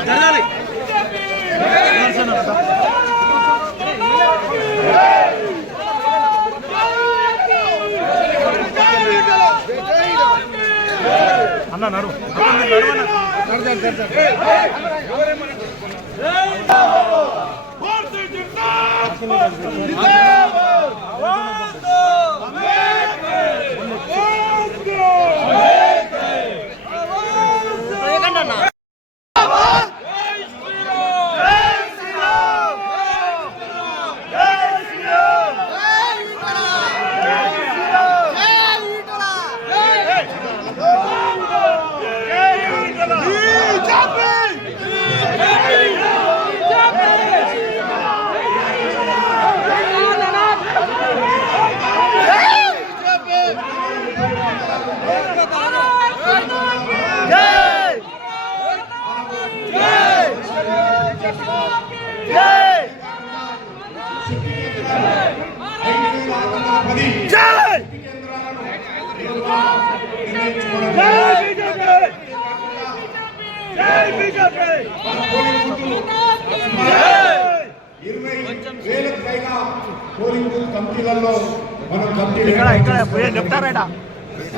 ఇరవై వేలకు పైగా పోలింగ్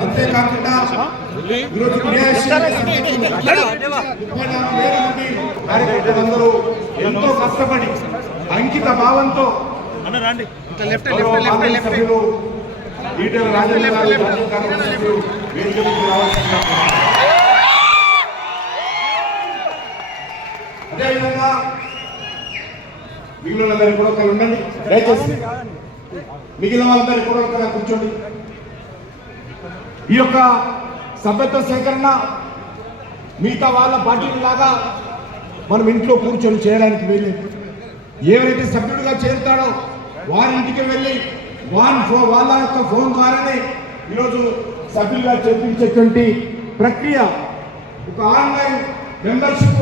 అంతేకాకుండా ఈరోజు కార్యకర్తలందరూ ఎంతో కష్టపడి అంకిత భావంతో గౌరవ పార్లమెంట్ సభ్యులు ఈటెల రాజేంద్ర గారు, మాజీ కాంగ్రెస్ సభ్యులు వేదిక మీదకి రావాల్సిందిగా అదేవిధంగా మిగిలిన వాళ్ళందరూ కూడా ఒకరు ఉండండి. దయచేసి మిగిలిన వాళ్ళందరూ కూడా ఒకరు కూర్చోండి. ఈ యొక్క సభ్యత్వ సేకరణ మిగతా వాళ్ళ పార్టీల లాగా మనం ఇంట్లో కూర్చొని చేయడానికి వీలేదు ఎవరైతే సభ్యుడిగా చేరుతాడో వారి ఇంటికి వెళ్ళి వారి ఫో వాళ్ళ యొక్క ఫోన్ ద్వారానే ఈరోజు సభ్యులుగా చేర్పించేటువంటి ప్రక్రియ. ఒక ఆన్లైన్ మెంబర్షిప్